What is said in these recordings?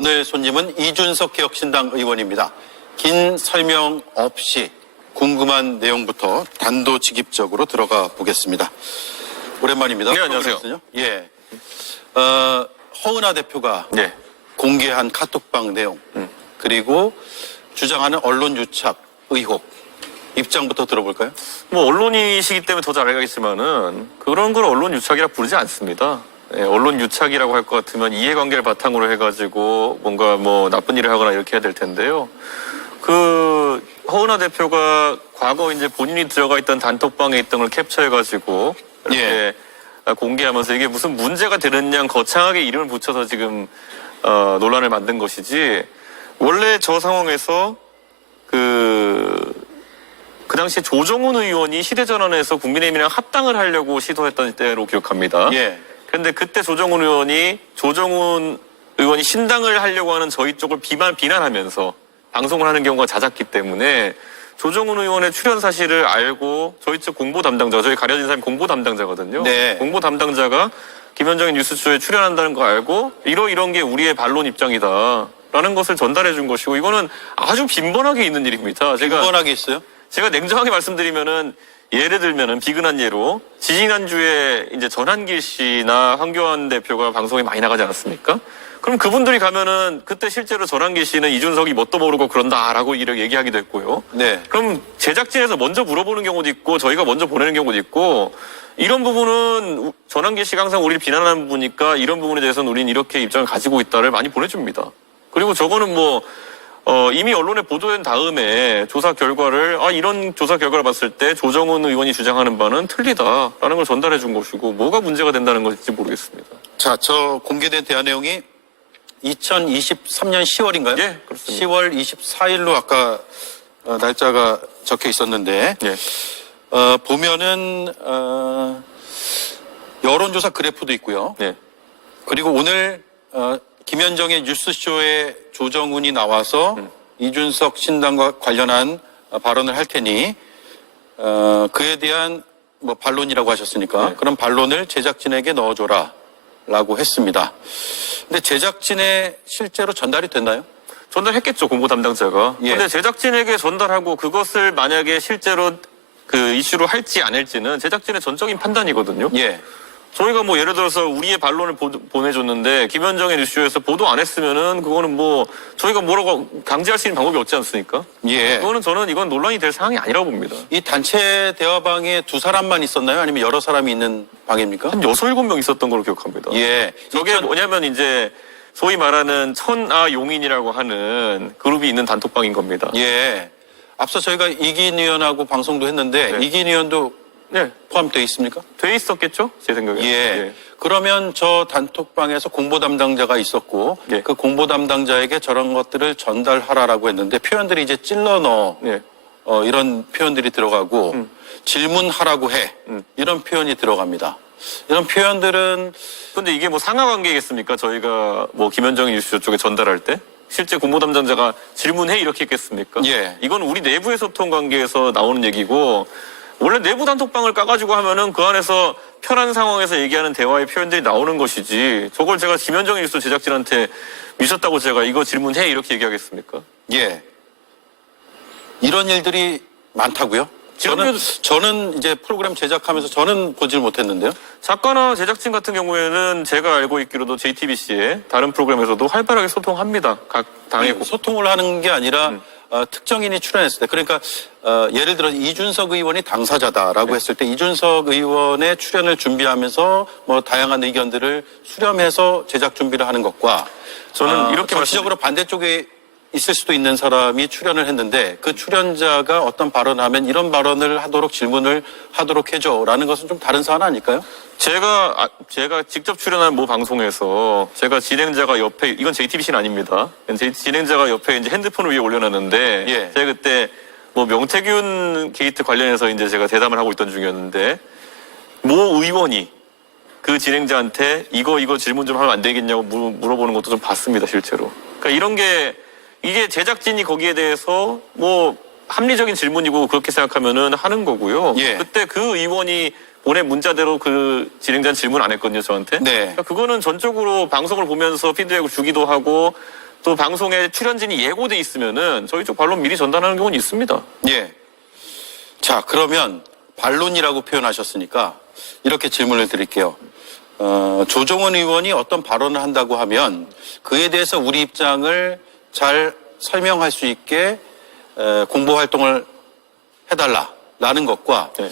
오늘 손님은 이준석 개혁신당 의원입니다. 긴 설명 없이 궁금한 내용부터 단도직입적으로 들어가 보겠습니다. 오랜만입니다. 네, 안녕하세요. 예. 허은하 대표가 네. 공개한 카톡방 내용, 그리고 주장하는 언론 유착 의혹, 입장부터 들어볼까요? 뭐 언론이시기 때문에 더 잘 알겠지만은 그런 걸 언론 유착이라 부르지 않습니다. 예, 언론 유착이라고 할 것 같으면 이해관계를 바탕으로 해가지고 뭔가 뭐 나쁜 일을 하거나 이렇게 해야 될 텐데요. 그 허은하 대표가 과거 이제 본인이 들어가 있던 단톡방에 있던 걸 캡처해가지고 이렇게 공개하면서 이게 무슨 문제가 되는 양 거창하게 이름을 붙여서 지금 논란을 만든 것이지, 원래 저 상황에서 그 당시에 조정훈 의원이 시대전환에서 국민의힘이랑 합당을 하려고 시도했던 때로 기억합니다. 예. 그런데 그때 조정훈 의원이 신당을 하려고 하는 저희 쪽을 비난하면서 방송을 하는 경우가 잦았기 때문에 조정훈 의원의 출연 사실을 알고 저희 쪽 공보 담당자, 저희 가려진 사람이 공보 담당자거든요. 네. 공보 담당자가 김현정의 뉴스쇼에 출연한다는 거 알고 이런 게 우리의 반론 입장이다라는 것을 전달해 준 것이고, 이거는 아주 빈번하게 있는 일입니다. 빈번하게 있어요? 제가 냉정하게 말씀드리면은, 예를 들면은 비근한 예로 지지난주에 이제 전한길 씨나 황교안 대표가 방송에 많이 나가지 않았습니까? 그럼 그분들이 가면은 그때 실제로 전한길 씨는 이준석이 뭣도 모르고 그런다라고 이렇게 얘기하기도 했고요. 네. 그럼 제작진에서 먼저 물어보는 경우도 있고 저희가 먼저 보내는 경우도 있고, 이런 부분은 전한길 씨가 항상 우리를 비난하는 부분이니까 이런 부분에 대해서는 우리는 이렇게 입장을 가지고 있다를 많이 보내줍니다. 그리고 저거는 뭐 이미 언론에 보도된 다음에 조사 결과를 이런 조사 결과를 봤을 때 조정훈 의원이 주장하는 바는 틀리다라는 걸 전달해 준 것이고, 뭐가 문제가 된다는 것인지 모르겠습니다. 자, 저 공개된 대화 내용이 2023년 10월인가요? 예, 그렇습니다. 10월 24일로 아까 날짜가 적혀 있었는데, 예. 보면은 여론조사 그래프도 있고요. 네. 그리고 오늘 김현정의 뉴스쇼에 조정훈이 나와서 이준석 신당과 관련한 발언을 할 테니 그에 대한 뭐 반론이라고 하셨으니까, 네. 그런 반론을 제작진에게 넣어줘라라고 했습니다. 근데 제작진에 실제로 전달이 됐나요? 전달했겠죠, 공보 담당자가. 예. 근데 제작진에게 전달하고 그것을 만약에 실제로 그 이슈로 할지 안 할지는 제작진의 전적인 판단이거든요. 예. 저희가 뭐 예를 들어서 우리의 반론을 보내줬는데 김현정의 뉴스쇼에서 보도 안 했으면은 그거는 뭐 저희가 뭐라고 강제할 수 있는 방법이 없지 않습니까? 예. 저는 이건 논란이 될 사항이 아니라고 봅니다. 이 단체 대화방에 두 사람만 있었나요? 아니면 여러 사람이 있는 방입니까? 한 6, 7명 있었던 걸로 기억합니다. 예. 저게 뭐냐면 이제 소위 말하는 천아용인이라고 하는 그룹이 있는 단톡방인 겁니다. 예. 앞서 저희가 이긴 의원하고 방송도 했는데, 네. 이긴 의원도 네. 포함되어 있습니까? 돼 있었겠죠? 제 생각에. 예. 그러면 저 단톡방에서 공보 담당자가 있었고, 예. 그 공보 담당자에게 저런 것들을 전달하라라고 했는데, 표현들이 이제 찔러 넣어, 예. 이런 표현들이 들어가고, 질문하라고 해, 이런 표현이 들어갑니다. 이런 표현들은 근데 이게 뭐 상하 관계겠습니까? 저희가 뭐 김현정의 뉴스쇼 쪽에 전달할 때? 실제 공보 담당자가 질문해 이렇게 했겠습니까? 예. 이건 우리 내부의 소통 관계에서 나오는 얘기고, 원래 내부 단톡방을 까가지고 하면은 그 안에서 편한 상황에서 얘기하는 대화의 표현들이 나오는 것이지, 저걸 제가 김현정의 뉴스 제작진한테 미쳤다고 제가 이거 질문해 이렇게 얘기하겠습니까? 예. 이런 일들이 많다고요? 저는 이제 프로그램 제작하면서 저는 보질 못했는데요. 작가나 제작진 같은 경우에는 제가 알고 있기로도 JTBC의 다른 프로그램에서도 활발하게 소통합니다. 각 당의 소통을 하는 게 아니라 특정인이 출연했을 때, 그러니까 예를 들어 이준석 의원이 당사자다라고 했을 때 이준석 의원의 출연을 준비하면서 뭐 다양한 의견들을 수렴해서 제작 준비를 하는 것과, 저는 이렇게 정치적으로 반대쪽에 있을 수도 있는 사람이 출연을 했는데, 그 출연자가 어떤 발언을 하면 이런 발언을 하도록 질문을 하도록 해줘라는 것은 좀 다른 사안 아닐까요? 제가 직접 출연한 모 방송에서 제가 진행자가 옆에, 이건 JTBC는 아닙니다. 진행자가 옆에 이제 핸드폰을 위에 올려놨는데, 예. 제가 그때 뭐 명태균 게이트 관련해서 이제 제가 대담을 하고 있던 중이었는데, 모 의원이 그 진행자한테 이거 질문 좀 하면 안 되겠냐고 물어보는 것도 좀 봤습니다, 실제로. 그러니까 이게 제작진이 거기에 대해서 뭐 합리적인 질문이고 그렇게 생각하면은 하는 거고요. 예. 그때 그 의원이 보낸 문자대로 그 진행자는 질문 안 했거든요, 저한테. 네. 그러니까 그거는 전적으로 방송을 보면서 피드백을 주기도 하고 또 방송에 출연진이 예고돼 있으면은 저희 쪽 반론 미리 전달하는 경우는 있습니다. 예. 자, 그러면 반론이라고 표현하셨으니까 이렇게 질문을 드릴게요. 조정훈 의원이 어떤 발언을 한다고 하면 그에 대해서 우리 입장을 잘 설명할 수 있게 공보 활동을 해달라라는 것과 네.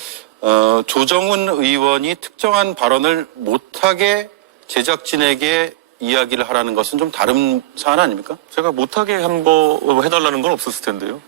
조정훈 의원이 특정한 발언을 못하게 제작진에게 이야기를 하라는 것은 좀 다른 사안 아닙니까? 제가 못하게 한번 해달라는 건 없었을 텐데요.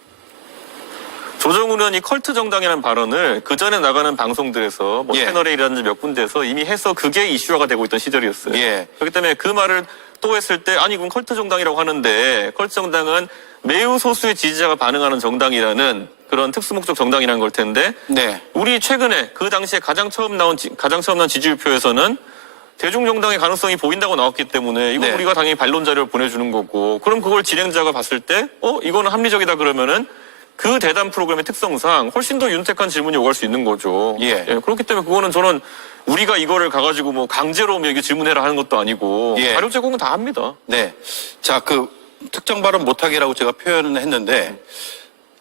조정훈 의원이 컬트 정당이라는 발언을 그 전에 나가는 방송들에서 뭐 예. 채널A라든지 몇 군데에서 이미 해서 그게 이슈화가 되고 있던 시절이었어요. 예. 그렇기 때문에 그 말을 또 했을 때 아니 그럼 컬트 정당이라고 하는데 컬트 정당은 매우 소수의 지지자가 반응하는 정당이라는 그런 특수목적 정당이라는 걸 텐데 네. 우리 최근에 그 당시에 가장 처음 나온 지지율표에서는 대중정당의 가능성이 보인다고 나왔기 때문에 이건 네. 우리가 당연히 반론 자료를 보내주는 거고 그럼 그걸 진행자가 봤을 때 이거는 합리적이다 그러면은 그 대담 프로그램의 특성상 훨씬 더 윤택한 질문이 오갈 수 있는 거죠. 예. 그렇기 때문에 그거는 저는 우리가 이거를 가가지고 뭐 강제로 뭐 이게 질문해라 하는 것도 아니고 예. 자료 제공은 다 합니다. 네. 자, 그 특정 발언 못하게라고 제가 표현을 했는데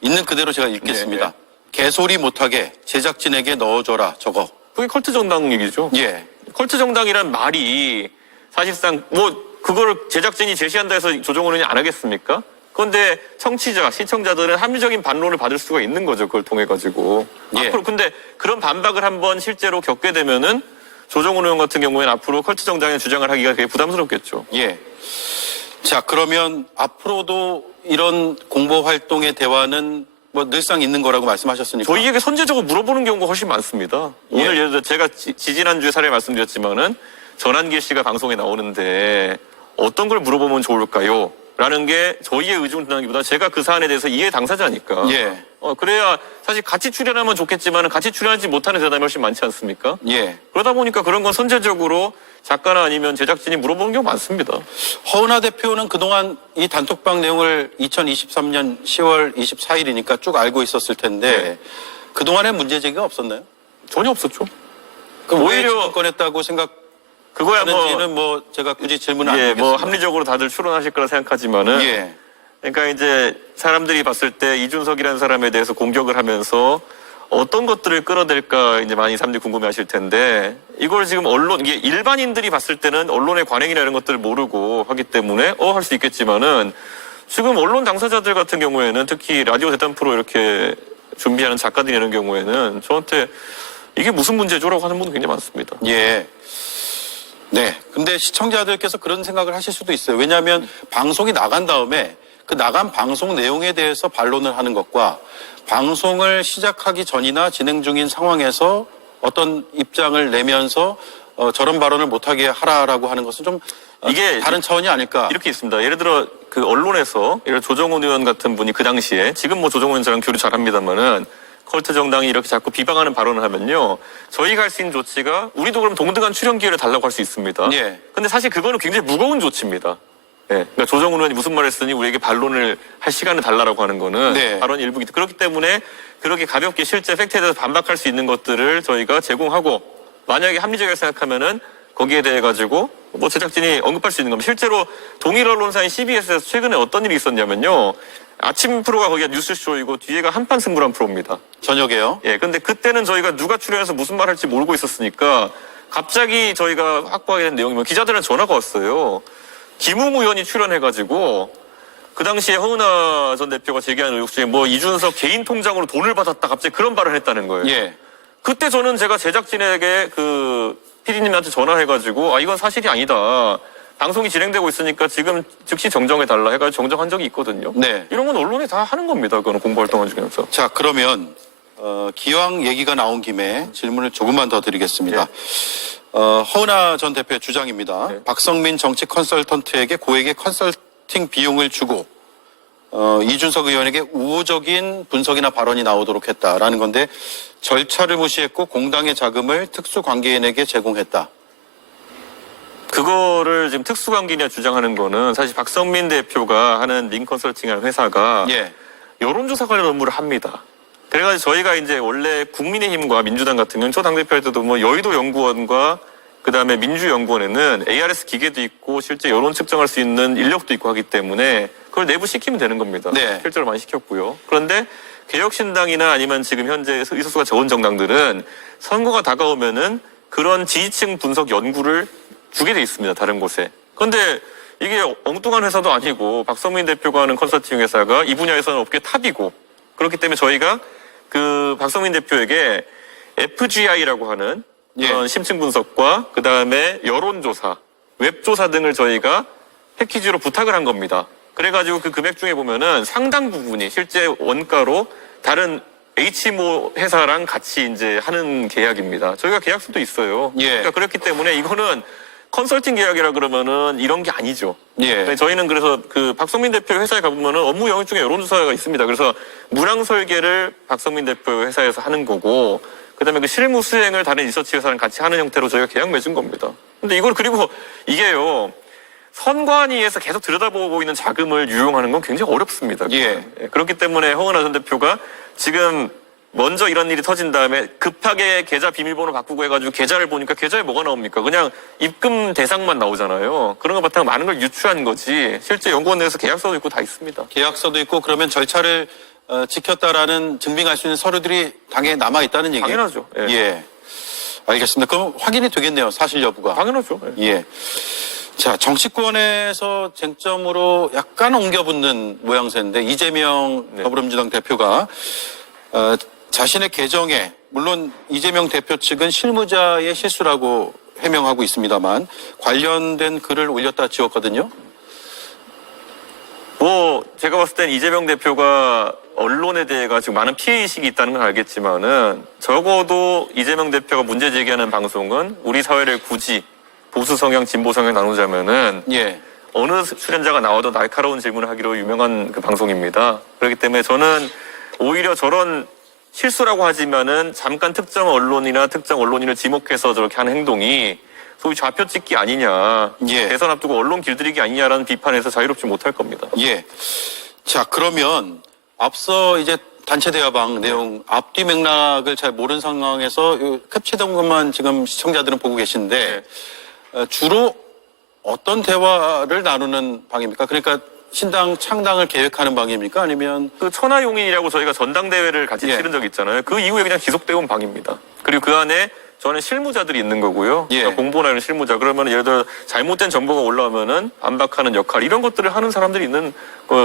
있는 그대로 제가 읽겠습니다. 네, 개소리 못하게 제작진에게 넣어줘라 저거. 그게 컬트 정당 얘기죠. 예. 컬트 정당이란 말이 사실상 뭐 그거를 제작진이 제시한다 해서 조정훈 의원이 안 하겠습니까? 그런데 청취자, 시청자들은 합리적인 반론을 받을 수가 있는 거죠. 그걸 통해 가지고. 예. 앞으로 근데 그런 반박을 한번 실제로 겪게 되면은 조정훈 의원 같은 경우에는 앞으로 컬트 정당의 주장을 하기가 되게 부담스럽겠죠. 예. 자, 그러면 앞으로도 이런 공보 활동의 대화는 뭐 늘상 있는 거라고 말씀하셨으니까. 저희에게 선제적으로 물어보는 경우가 훨씬 많습니다. 예. 오늘 예를 들어 제가 지지난주에 사례 말씀드렸지만은 전한길 씨가 방송에 나오는데 어떤 걸 물어보면 좋을까요? 라는 게 저희의 의중을 드러나기보다 제가 그 사안에 대해서 이해 당사자니까. 예. 그래야 사실 같이 출연하면 좋겠지만 같이 출연하지 못하는 대담이 훨씬 많지 않습니까? 예. 그러다 보니까 그런 건 선제적으로 작가나 아니면 제작진이 물어보는 경우가 많습니다. 허은하 대표는 그동안 이 단톡방 내용을 2023년 10월 24일이니까 쭉 알고 있었을 텐데 네. 그동안에 문제 제기가 없었나요? 전혀 없었죠. 그럼 왜 오히려 지금 꺼냈다고 그거야 생각하는지는 뭐 제가 굳이 질문 안 예, 드리겠습니다. 뭐 합리적으로 다들 추론하실 거라 생각하지만은 예. 그러니까 이제 사람들이 봤을 때 이준석이라는 사람에 대해서 공격을 하면서 어떤 것들을 끌어댈까 이제 많이 사람들이 궁금해하실 텐데 이걸 지금 이게 일반인들이 봤을 때는 언론의 관행이나 이런 것들을 모르고 하기 때문에 할 수 있겠지만은 지금 언론 당사자들 같은 경우에는 특히 라디오 대담 프로 이렇게 준비하는 작가들이 이런 경우에는 저한테 이게 무슨 문제죠라고 하는 분도 굉장히 많습니다. 예. 네. 근데 시청자들께서 그런 생각을 하실 수도 있어요. 왜냐하면 방송이 나간 다음에 그 나간 방송 내용에 대해서 반론을 하는 것과 방송을 시작하기 전이나 진행 중인 상황에서 어떤 입장을 내면서 저런 발언을 못하게 하라라고 하는 것은 좀 이게 다른 차원이 아닐까. 이렇게 있습니다. 예를 들어 그 언론에서 예를 들어 조정훈 의원 같은 분이 그 당시에 지금 뭐 조정훈 저랑 교류 잘합니다만은 컬트 정당이 이렇게 자꾸 비방하는 발언을 하면요. 저희가 할 수 있는 조치가 우리도 그럼 동등한 출연 기회를 달라고 할 수 있습니다. 예. 근데 사실 그거는 굉장히 무거운 조치입니다. 예. 그러니까 조정훈 의원이 무슨 말을 했으니 우리에게 반론을 할 시간을 달라고 하는 거는 네. 발언 일부기 그렇기 때문에 그렇게 가볍게 실제 팩트에 대해서 반박할 수 있는 것들을 저희가 제공하고 만약에 합리적이라고 생각하면은 거기에 대해 가지고 뭐 제작진이 언급할 수 있는 겁니다. 실제로 동일 언론사인 CBS에서 최근에 어떤 일이 있었냐면요. 아침 프로가 거기가 뉴스쇼이고 뒤에가 한판 승부란 프로입니다. 저녁에요. 예, 근데 그때는 저희가 누가 출연해서 무슨 말 할지 모르고 있었으니까 갑자기 저희가 확보하게 된 내용이면 기자들한테 전화가 왔어요. 김웅 의원이 출연해가지고 그 당시에 허은하 전 대표가 제기한 의혹 중에 뭐 이준석 개인 통장으로 돈을 받았다 갑자기 그런 발언을 했다는 거예요. 예. 그때 저는 제가 제작진에게 그 PD님한테 전화해가지고 이건 사실이 아니다. 방송이 진행되고 있으니까 지금 즉시 정정해달라 해가지고 정정한 적이 있거든요. 네. 이런 건 언론이 다 하는 겁니다. 그거는 공보활동을 중에서. 자, 그러면 기왕 얘기가 나온 김에 질문을 조금만 더 드리겠습니다. 허은하 전 대표의 주장입니다. 네. 박성민 정치 컨설턴트에게 고액의 컨설팅 비용을 주고 이준석 의원에게 우호적인 분석이나 발언이 나오도록 했다라는 건데 절차를 무시했고 공당의 자금을 특수관계인에게 제공했다. 그거를 지금 특수관계냐 주장하는 거는 사실 박성민 대표가 하는 민컨설팅이라는 회사가 예. 여론조사 관련 업무를 합니다. 그래가지고 저희가 이제 원래 국민의힘과 민주당 같은 경우는 저 당대표 할 때도 뭐 여의도 연구원과 그다음에 민주연구원에는 ARS 기계도 있고 실제 여론 측정할 수 있는 인력도 있고 하기 때문에 그걸 내부 시키면 되는 겁니다. 네. 실제로 많이 시켰고요. 그런데 개혁신당이나 아니면 지금 현재 의석수가 적은 정당들은 선거가 다가오면은 그런 지지층 분석 연구를 주게 돼 있습니다. 다른 곳에. 그런데 이게 엉뚱한 회사도 아니고 박성민 대표가 하는 컨설팅 회사가 이 분야에서는 업계 탑이고 그렇기 때문에 저희가 그 박성민 대표에게 FGI라고 하는 그런 예. 심층 분석과 그 다음에 여론조사, 웹조사 등을 저희가 패키지로 부탁을 한 겁니다. 그래가지고 그 금액 중에 보면은 상당 부분이 실제 원가로 다른 H모 회사랑 같이 이제 하는 계약입니다. 저희가 계약서도 있어요. 예. 그러니까 그렇기 때문에 이거는 컨설팅 계약이라 그러면은 이런 게 아니죠. 예. 저희는 그래서 그 박성민 대표 회사에 가보면은 업무 영역 중에 여론조사가 있습니다. 그래서 문항 설계를 박성민 대표 회사에서 하는 거고, 그다음에 그 실무 수행을 다른 리서치 회사랑 같이 하는 형태로 저희가 계약 맺은 겁니다. 근데 이걸 그리고 이게요. 선관위에서 계속 들여다보고 있는 자금을 유용하는 건 굉장히 어렵습니다. 예. 그렇기 때문에 허은하 전 대표가 지금 먼저 이런 일이 터진 다음에 급하게 계좌 비밀번호 바꾸고 해가지고 계좌를 보니까 계좌에 뭐가 나옵니까? 그냥 입금 대상만 나오잖아요. 그런 거 바탕으로 많은 걸 유추한 거지. 실제 연구원 내에서 계약서도 있고 다 있습니다. 계약서도 있고 그러면 절차를 지켰다라는 증빙할 수 있는 서류들이 당연히 남아 있다는 얘기예요. 당연하죠. 예. 예. 알겠습니다. 그럼 확인이 되겠네요. 사실 여부가. 당연하죠. 예. 예. 자, 정치권에서 쟁점으로 약간 옮겨붙는 모양새인데 이재명 네. 더불어민주당 대표가 자신의 계정에 물론 이재명 대표 측은 실무자의 실수라고 해명하고 있습니다만 관련된 글을 올렸다 지웠거든요. 뭐 제가 봤을 땐 이재명 대표가 언론에 대해 가지고 많은 피해의식이 있다는 건 알겠지만은 적어도 이재명 대표가 문제 제기하는 방송은 우리 사회를 굳이 보수 성향, 진보 성향 나누자면은 예. 어느 출연자가 나와도 날카로운 질문을 하기로 유명한 그 방송입니다. 그렇기 때문에 저는 오히려 저런 실수라고 하지만은 잠깐 특정 언론이나 특정 언론인을 지목해서 저렇게 하는 행동이 소위 좌표 찍기 아니냐, 예. 대선 앞두고 언론 길들이기 아니냐라는 비판에서 자유롭지 못할 겁니다. 예. 자, 그러면 앞서 이제 단체 대화방 내용 앞뒤 맥락을 잘 모르는 상황에서 캡처된 것만 지금 시청자들은 보고 계신데 주로 어떤 대화를 나누는 방입니까? 그러니까 신당 창당을 계획하는 방입니까? 아니면 그 천하용인이라고 저희가 전당대회를 같이 예. 치른 적이 있잖아요. 그 이후에 그냥 지속되어 온 방입니다. 그리고 그 안에 저는 실무자들이 있는 거고요. 예. 그러니까 공보나 이런 실무자. 그러면 예를 들어 잘못된 정보가 올라오면은 반박하는 역할 이런 것들을 하는 사람들이 있는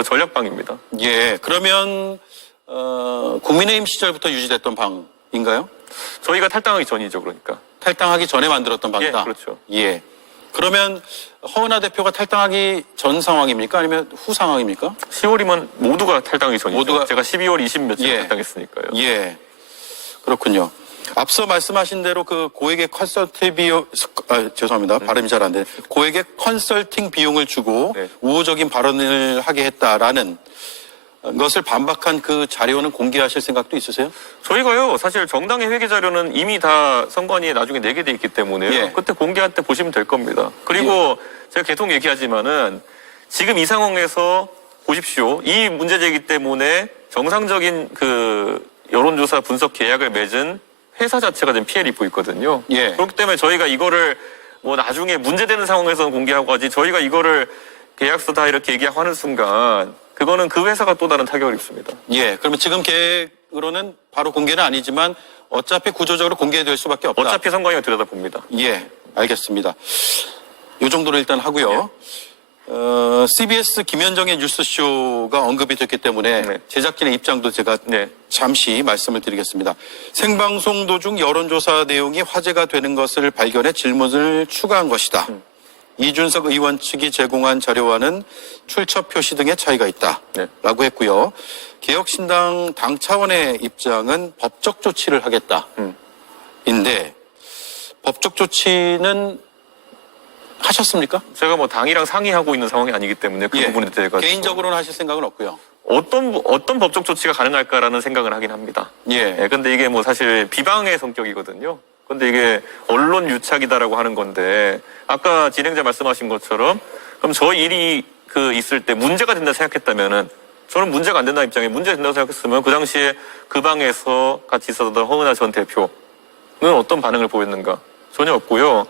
전략방입니다. 예. 그러면 국민의힘 시절부터 유지됐던 방인가요? 저희가 탈당하기 전이죠, 그러니까. 탈당하기 전에 만들었던 방이다. 예, 그렇죠. 예. 그러면 허은하 대표가 탈당하기 전 상황입니까? 아니면 후 상황입니까? 10월이면 모두가 탈당하기 전이죠. 모두가- 제가 12월 20 며칠 예. 탈당했으니까요. 예. 그렇군요. 앞서 말씀하신 대로 그 고액의 컨설팅 비용, 죄송합니다. 발음이 잘 안 돼. 고액의 컨설팅 비용을 주고 네. 우호적인 발언을 하게 했다라는 것을 반박한 그 자료는 공개하실 생각도 있으세요? 저희가요, 사실 정당의 회계 자료는 이미 다 선관위에 나중에 내게 돼 있기 때문에요. 예. 그때 공개할 때 보시면 될 겁니다. 그리고 제가 계속 얘기하지만은 지금 이 상황에서 보십시오. 이 문제 제기 때문에 정상적인 그 여론조사 분석 계약을 맺은 회사 자체가 지금 피해를 입고 있거든요. 예. 그렇기 때문에 저희가 이거를 뭐 나중에 문제되는 상황에서는 공개하고 하지 저희가 이거를 계약서 다 이렇게 얘기하고 하는 순간 그거는 그 회사가 또 다른 타격을 입습니다. 예. 그러면 지금 계획으로는 바로 공개는 아니지만 어차피 구조적으로 공개될 수밖에 없다. 어차피 선관위가 들여다봅니다. 예. 알겠습니다. 요 정도로 일단 하고요. CBS 김현정의 뉴스쇼가 언급이 됐기 때문에 네. 제작진의 입장도 제가 네. 잠시 말씀을 드리겠습니다. 생방송 도중 여론조사 내용이 화제가 되는 것을 발견해 질문을 추가한 것이다. 이준석 의원 측이 제공한 자료와는 출처 표시 등의 차이가 있다. 네. 라고 했고요. 개혁신당 당 차원의 입장은 법적 조치를 하겠다. 인데 법적 조치는 하셨습니까? 제가 뭐 당이랑 상의하고 있는 상황이 아니기 때문에 그 예. 부분에 대해서 개인적으로는 하실 생각은 없고요. 어떤 법적 조치가 가능할까라는 생각을 하긴 합니다. 예. 예, 근데 이게 뭐 사실 비방의 성격이거든요. 근데 이게 언론 유착이다라고 하는 건데 아까 진행자 말씀하신 것처럼 그럼 저 일이 그 있을 때 문제가 된다 생각했다면은 저는 문제가 안 된다는 입장에 문제 된다고 생각했으면 그 당시에 그 방에서 같이 있었던 허은하 전 대표는 어떤 반응을 보였는가? 전혀 없고요.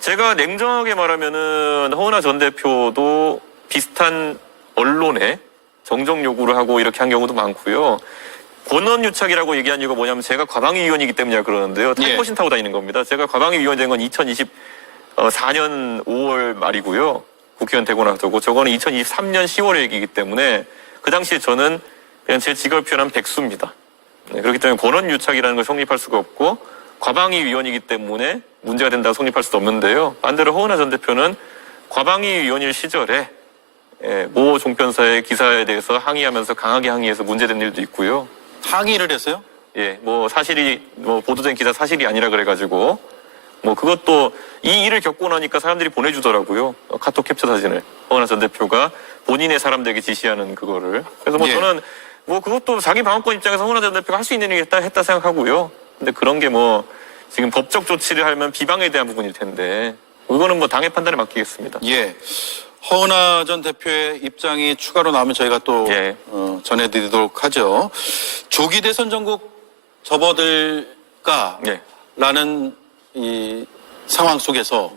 제가 냉정하게 말하면은 허은하 전 대표도 비슷한 언론에 정정 요구를 하고 이렇게 한 경우도 많고요. 권한유착이라고 얘기한 이유가 뭐냐면 제가 과방위 위원이기 때문이라 그러는데요. 탈거신 타고 다니는 겁니다. 제가 과방위 위원 된 건 2024년 5월 말이고요. 국회의원 되고 나서고 저거는 2023년 10월 얘기이기 때문에 그 당시에 저는 그냥 제 직업을 표현한 백수입니다. 네, 그렇기 때문에 권한유착이라는 걸 성립할 수가 없고 과방위 위원이기 때문에 문제가 된다고 성립할 수도 없는데요. 반대로 허은하 전 대표는 과방위 위원일 시절에 모 종편사의 기사에 대해서 항의하면서 강하게 항의해서 문제된 일도 있고요. 항의를 했어요? 예, 뭐 사실이 뭐 보도된 기사 사실이 아니라 그래가지고 뭐 그것도 이 일을 겪고 나니까 사람들이 보내주더라고요. 카톡 캡처 사진을 허은하 전 대표가 본인의 사람들에게 지시하는 그거를. 그래서 뭐 예. 저는 뭐 그것도 자기 방어권 입장에서 허은하 전 대표가 할 수 있는 일이겠다 했다 생각하고요. 근데 그런 게 뭐 지금 법적 조치를 하면 비방에 대한 부분일 텐데 이거는 뭐 당의 판단에 맡기겠습니다. 예. 허은하 전 대표의 입장이 추가로 나오면 저희가 또 예. 전해드리도록 하죠. 조기 대선 전국 접어들까라는 예. 이 상황 속에서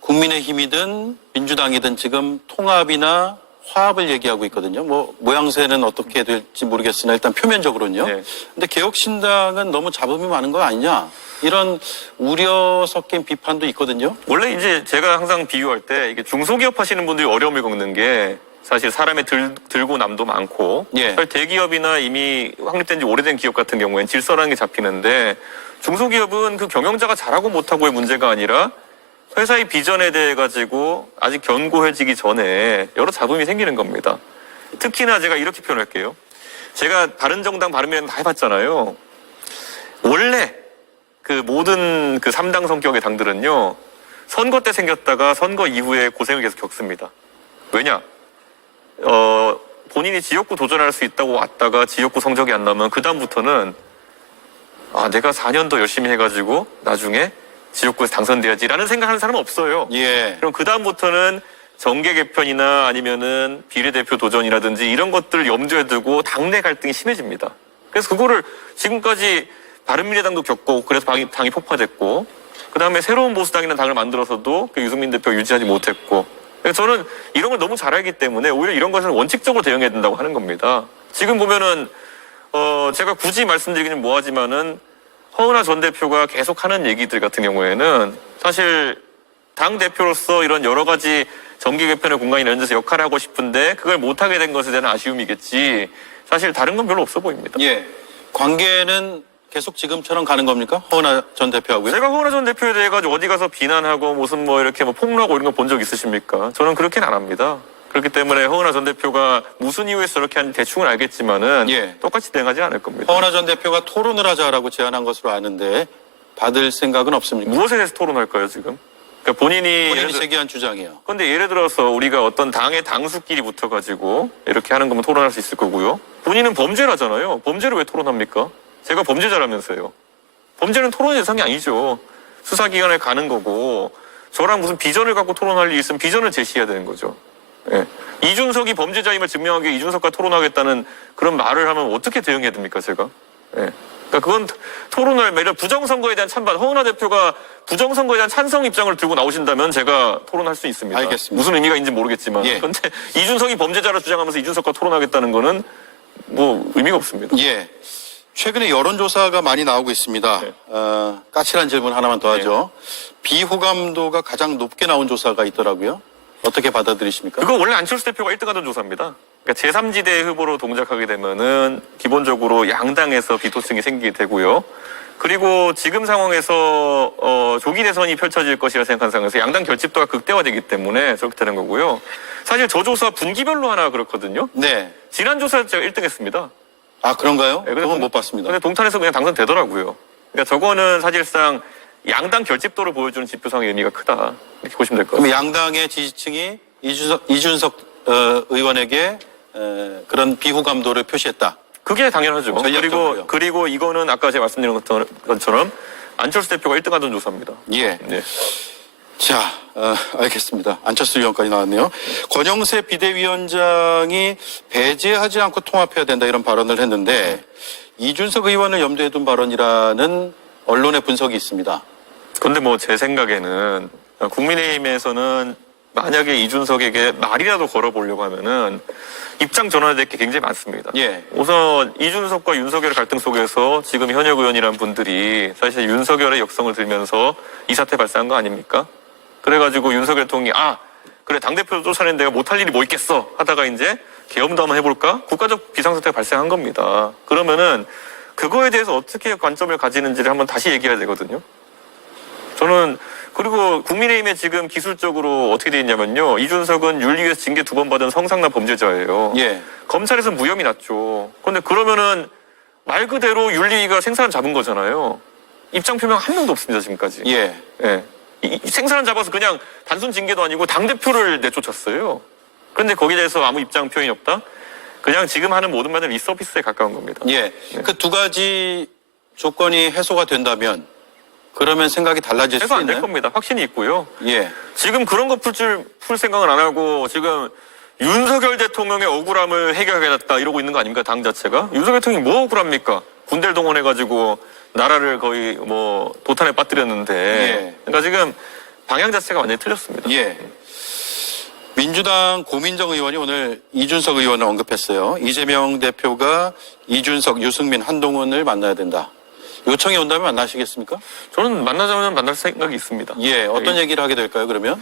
국민의힘이든 민주당이든 지금 통합이나 화합을 얘기하고 있거든요. 뭐 모양새는 어떻게 될지 모르겠으나 일단 표면적으로는요. 네. 근데 개혁신당은 너무 잡음이 많은 거 아니냐 이런 우려 섞인 비판도 있거든요. 원래 이제 제가 항상 비유할 때 이게 중소기업 하시는 분들이 어려움을 겪는 게 사실 사람의 들고 남도 많고 예. 사실 대기업이나 이미 확립된 지 오래된 기업 같은 경우에는 질서라는 게 잡히는데 중소기업은 그 경영자가 잘하고 못하고의 문제가 아니라 회사의 비전에 대해 가지고 아직 견고해지기 전에 여러 잡음이 생기는 겁니다. 특히나 제가 이렇게 표현할게요. 제가 바른정당 바른미래당 다 해봤잖아요. 원래 그 모든 그 3당 성격의 당들은요. 선거 때 생겼다가 선거 이후에 고생을 계속 겪습니다. 왜냐? 본인이 지역구 도전할 수 있다고 왔다가 지역구 성적이 안 나면 그 다음부터는 내가 4년 더 열심히 해가지고 나중에 지역구에서 당선돼야지라는 생각하는 사람은 없어요. 예. 그럼 그 다음부터는 정계 개편이나 아니면은 비례대표 도전이라든지 이런 것들을 염두에 두고 당내 갈등이 심해집니다. 그래서 그거를 지금까지 바른미래당도 겪고 그래서 당이 폭파됐고 그 다음에 새로운 보수당이라는 당을 만들어서도 그 유승민 대표가 유지하지 못했고 그래서 저는 이런 걸 너무 잘 알기 때문에 오히려 이런 것은 원칙적으로 대응해야 된다고 하는 겁니다. 지금 보면은 제가 굳이 말씀드리기는 뭐하지만은 허은하 전 대표가 계속 하는 얘기들 같은 경우에는 사실 당 대표로서 이런 여러 가지 정계 개편의 공간이 이런 데서 역할을 하고 싶은데 그걸 못하게 된 것에 대한 아쉬움이겠지 사실 다른 건 별로 없어 보입니다. 예. 관계는 계속 지금처럼 가는 겁니까? 허은하 전 대표하고요? 제가 허은하 전 대표에 대해 가지고 어디 가서 비난하고 무슨 뭐 이렇게 뭐 폭로하고 이런 거 본 적 있으십니까? 저는 그렇게는 안 합니다. 그렇기 때문에 허은하 전 대표가 무슨 이유에서 이렇게 하는지 대충은 알겠지만은 예. 똑같이 대응하지 않을 겁니다. 허은하 전 대표가 토론을 하자라고 제안한 것으로 아는데 받을 생각은 없습니까? 무엇에 대해서 토론할까요 지금? 그러니까 본인이 제기한 주장이요. 근데 예를 들어서 우리가 어떤 당의 당수끼리 붙어가지고 이렇게 하는 거면 토론할 수 있을 거고요. 본인은 범죄라잖아요. 범죄를 왜 토론합니까? 제가 범죄자라면서요. 범죄는 토론의 대상이 아니죠. 수사기관에 가는 거고 저랑 무슨 비전을 갖고 토론할 일이 있으면 비전을 제시해야 되는 거죠. 예. 이준석이 범죄자임을 증명하기 위해 이준석과 토론하겠다는 그런 말을 하면 어떻게 대응해야 됩니까 제가? 예. 그러니까 그건 토론을 매일 부정선거에 대한 찬반 허은하 대표가 부정선거에 대한 찬성 입장을 들고 나오신다면 제가 토론할 수 있습니다. 알겠습니다. 무슨 의미가 있는지 모르겠지만 예. 그런데 이준석이 범죄자라 주장하면서 이준석과 토론하겠다는 거는 뭐 의미가 없습니다. 예. 최근에 여론조사가 많이 나오고 있습니다. 네. 까칠한 질문 하나만 더 하죠. 비호감도가 가장 높게 나온 조사가 있더라고요. 어떻게 받아들이십니까? 그거 원래 안철수 대표가 1등하던 조사입니다. 그러니까 제3지대 후보로 동작하게 되면은 기본적으로 양당에서 비토층이 생기게 되고요. 그리고 지금 상황에서 조기 대선이 펼쳐질 것이라 생각하는 상황에서 양당 결집도가 극대화되기 때문에 저렇게 되는 거고요. 사실 저 조사 분기별로 하나 그렇거든요. 네. 지난 조사에서 제가 1등했습니다. 아, 그런가요? 네, 그건 못 봤습니다. 근데 동탄에서 그냥 당선되더라고요. 그러니까 저거는 사실상 양당 결집도를 보여주는 지표상의 의미가 크다. 이렇게 보시면 될 것 그럼 같습니다. 양당의 지지층이 이준석 의원에게 그런 비호감도를 표시했다. 그게 당연하죠. 전략적으로요. 그리고 이거는 아까 제가 말씀드린 것처럼 안철수 대표가 1등하던 조사입니다. 예. 네. 자, 알겠습니다. 안철수 의원까지 나왔네요. 권영세 비대위원장이 배제하지 않고 통합해야 된다 이런 발언을 했는데 이준석 의원을 염두에 둔 발언이라는 언론의 분석이 있습니다. 근데 뭐 제 생각에는 국민의힘에서는 만약에 이준석에게 말이라도 걸어보려고 하면은 입장 전환이 될 게 굉장히 많습니다. 예. 우선 이준석과 윤석열 갈등 속에서 지금 현역 의원이란 분들이 사실 윤석열의 역성을 들면서 이 사태 발생한 거 아닙니까? 그래가지고 윤석열 대통령이 그래 당대표도 쫓아낸 내가 못할 일이 뭐 있겠어 하다가 이제 계엄도 한번 해볼까? 국가적 비상사태가 발생한 겁니다. 그러면은 그거에 대해서 어떻게 관점을 가지는지를 한번 다시 얘기해야 되거든요. 저는 그리고 국민의힘에 지금 기술적으로 어떻게 돼 있냐면요. 이준석은 윤리위에서 징계 2번 받은 성상납 범죄자예요. 예. 검찰에서 무혐의 났죠. 그런데 그러면은 말 그대로 윤리위가 생사람 잡은 거잖아요. 입장 표명 한 명도 없습니다, 지금까지. 예. 예. 이 생사람 잡아서 그냥 단순 징계도 아니고 당대표를 내쫓았어요. 그런데 거기에 대해서 아무 입장 표현이 없다? 그냥 지금 하는 모든 말은 리서비스에 가까운 겁니다. 예. 그 두 가지 조건이 해소가 된다면 그러면 생각이 달라질 수 해서 안 있나요? 될 겁니다. 확신이 있고요. 예. 지금 그런 거 풀 생각은 안 하고 지금 윤석열 대통령의 억울함을 해결하겠다 이러고 있는 거 아닙니까? 당 자체가? 윤석열 대통령이 뭐 억울합니까? 군대를 동원해가지고 나라를 거의 뭐 도탄에 빠뜨렸는데. 예. 그러니까 지금 방향 자체가 완전히 틀렸습니다. 예. 민주당 고민정 의원이 오늘 이준석 의원을 언급했어요. 이재명 대표가 이준석, 유승민, 한동훈을 만나야 된다. 요청이 온다면 만나시겠습니까? 저는 만나자면 만날 생각이 있습니다. 예. 어떤 얘기를 하게 될까요, 그러면?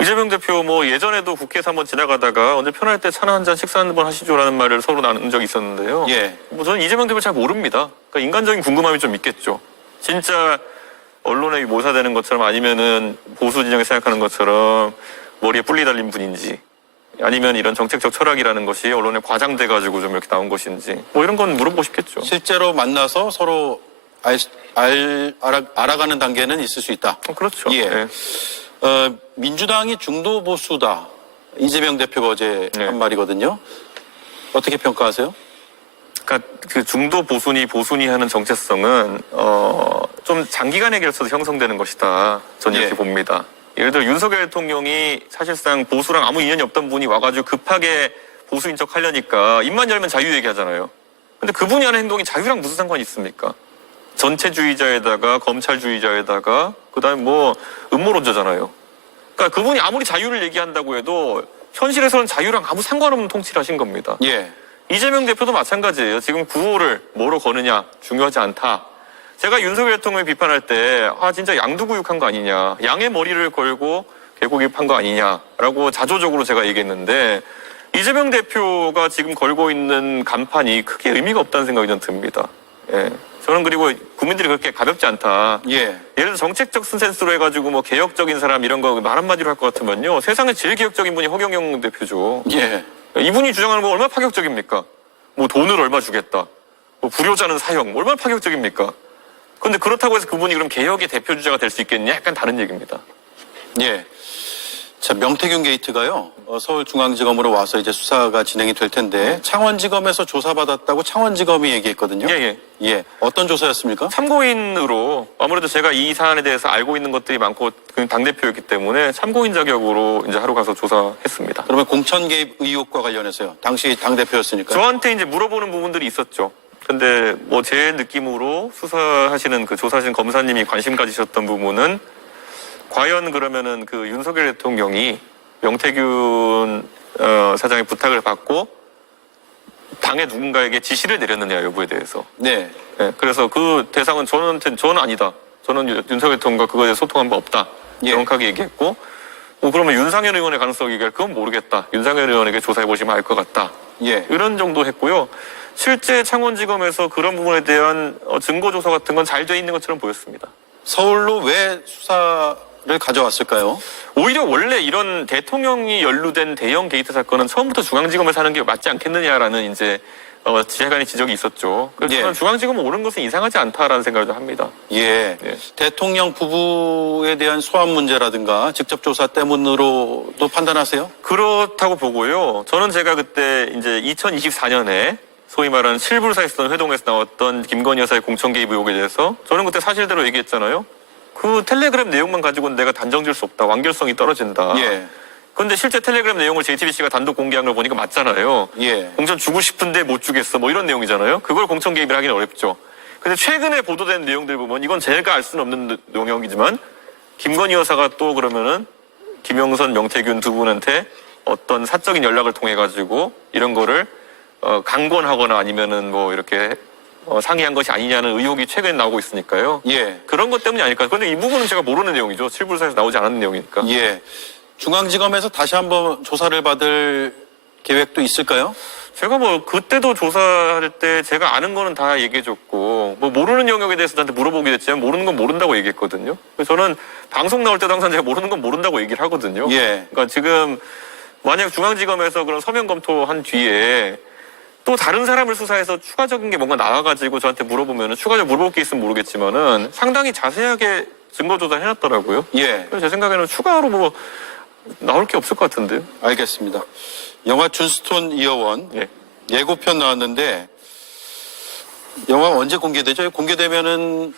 이재명 대표 뭐 예전에도 국회에서 한번 지나가다가 언제 편할 때 차나 한잔 식사 한번 하시죠라는 말을 서로 나눈 적이 있었는데요. 예. 뭐 저는 이재명 대표 잘 모릅니다. 그러니까 인간적인 궁금함이 좀 있겠죠. 진짜 언론에 모사되는 것처럼 아니면은 보수 진영이 생각하는 것처럼 머리에 뿔리 달린 분인지 아니면 이런 정책적 철학이라는 것이 언론에 과장돼가지고 좀 이렇게 나온 것인지 뭐 이런 건 물어보고 싶겠죠. 실제로 만나서 서로 알아가는 단계는 있을 수 있다. 그렇죠. 예. 네. 민주당이 중도 보수다. 이재명 대표가 어제 네. 한 말이거든요. 어떻게 평가하세요? 그러니까 그 중도 보수니 하는 정체성은 좀 장기간에 걸쳐서 형성되는 것이다. 저는 이렇게 예. 봅니다. 예를 들어 윤석열 대통령이 사실상 보수랑 아무 인연이 없던 분이 와가지고 급하게 보수인 척 하려니까 입만 열면 자유 얘기하잖아요. 근데 그분이 하는 행동이 자유랑 무슨 상관이 있습니까? 전체주의자에다가 검찰주의자에다가 그다음에 뭐 음모론자잖아요. 그러니까 그분이 아무리 자유를 얘기한다고 해도 현실에서는 자유랑 아무 상관없는 통치를 하신 겁니다. 예. 이재명 대표도 마찬가지예요. 지금 구호를 뭐로 거느냐 중요하지 않다. 제가 윤석열 대통령을 비판할 때 진짜 양두구육한 거 아니냐. 양의 머리를 걸고 개고기판 거 아니냐라고 자조적으로 제가 얘기했는데 이재명 대표가 지금 걸고 있는 간판이 크게 의미가 없다는 생각이 좀 듭니다. 예. 저는 그리고 국민들이 그렇게 가볍지 않다. 예. 예를 들어 정책적 센스로 해가지고 뭐 개혁적인 사람 이런 거 말 한마디로 할 것 같으면요. 세상에 제일 개혁적인 분이 허경영 대표죠. 예. 이분이 주장하는 거 얼마나 파격적입니까? 뭐 돈을 얼마 주겠다. 뭐 불효자는 사형. 뭐 얼마나 파격적입니까? 그런데 그렇다고 해서 그분이 그럼 개혁의 대표 주자가 될 수 있겠냐? 약간 다른 얘기입니다. 예. 자, 명태균 게이트가요, 서울중앙지검으로 와서 이제 수사가 진행이 될 텐데, 창원지검에서 조사받았다고 창원지검이 얘기했거든요. 예. 예. 어떤 조사였습니까? 참고인으로 아무래도 제가 이 사안에 대해서 알고 있는 것들이 많고 당대표였기 때문에 참고인 자격으로 이제 하러 가서 조사했습니다. 그러면 공천 개입 의혹과 관련해서요. 당시 당대표였으니까. 저한테 이제 물어보는 부분들이 있었죠. 근데 뭐 제 느낌으로 수사하시는 그 조사하신 검사님이 관심 가지셨던 부분은 과연 그러면은 그 윤석열 대통령이 명태균 사장의 부탁을 받고 당의 누군가에게 지시를 내렸느냐 여부에 대해서. 네. 네, 그래서 그 대상은 저는 아니다. 저는 윤석열 대통령과 그거에 대해 소통한 바 없다. 예. 정확하게 얘기했고, 그러면 윤상현 의원의 가능성이 얘기할 그건 모르겠다. 윤상현 의원에게 조사해 보시면 알 것 같다. 예. 이런 정도 했고요. 실제 창원지검에서 그런 부분에 대한 증거 조사 같은 건 잘 돼 있는 것처럼 보였습니다. 서울로 왜 수사를 가져왔을까요? 오히려 원래 이런 대통령이 연루된 대형 게이트 사건은 처음부터 중앙지검에서 하는 게 맞지 않겠느냐라는 이제 지휘관의 지적이 있었죠. 그래서 예. 저는 중앙지검은 오는 것은 이상하지 않다라는 생각을 좀 합니다. 예. 예. 대통령 부부에 대한 소환 문제라든가 직접 조사 때문으로도 판단하세요? 그렇다고 보고요. 저는 제가 그때 이제 2024년에 소위 말하는 실불사 있었던 회동에서 나왔던 김건희 여사의 공천 개입 의혹에 대해서 저는 그때 사실대로 얘기했잖아요. 그 텔레그램 내용만 가지고는 내가 단정지을 수 없다. 완결성이 떨어진다. 예. 그런데 실제 텔레그램 내용을 JTBC가 단독 공개한 걸 보니까 맞잖아요. 예. 공천 주고 싶은데 못 주겠어. 뭐 이런 내용이잖아요. 그걸 공천 개입을 하기는 어렵죠. 근데 최근에 보도된 내용들 보면 이건 제가 알 수는 없는 내용이지만 김건희 여사가 또 그러면은 김영선, 명태균 두 분한테 어떤 사적인 연락을 통해 가지고 이런 거를 강권하거나 아니면은 뭐 이렇게 상의한 것이 아니냐는 의혹이 최근에 나오고 있으니까요. 예. 그런 것 때문이 아닐까. 그런데 이 부분은 제가 모르는 내용이죠. 칠불사에서 나오지 않은 내용이니까. 예. 중앙지검에서 다시 한번 조사를 받을 계획도 있을까요? 제가 뭐 그때도 조사할 때 제가 아는 거는 다 얘기해줬고 뭐 모르는 영역에 대해서 저한테 물어보게 됐지만 모르는 건 모른다고 얘기했거든요. 그래서 저는 방송 나올 때도 항상 제가 모르는 건 모른다고 얘기를 하거든요. 예. 그러니까 지금 만약 중앙지검에서 그런 서면 검토한 뒤에 또 다른 사람을 수사해서 추가적인 게 뭔가 나와가지고 저한테 물어보면 추가적으로 물어볼 게 있으면 모르겠지만은 상당히 자세하게 증거 조사를 해놨더라고요. 예. 그래서 제 생각에는 추가로 뭐 나올 게 없을 것 같은데요. 알겠습니다. 영화 준스톤 이어원 예. 예고편 나왔는데 영화 언제 공개되죠? 공개되면은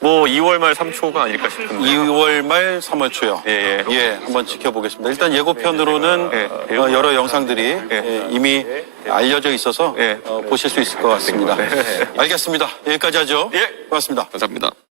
뭐 2월 말 3초가 아닐까 싶은데. 2월 말 3월 초요. 예, 예. 예, 한번 지켜보겠습니다. 일단 예고편으로는 예. 여러 영상들이 이미 알려져 있어서 예. 보실 수 있을 것 같습니다. 알겠습니다. 여기까지 하죠. 예. 고맙습니다. 감사합니다.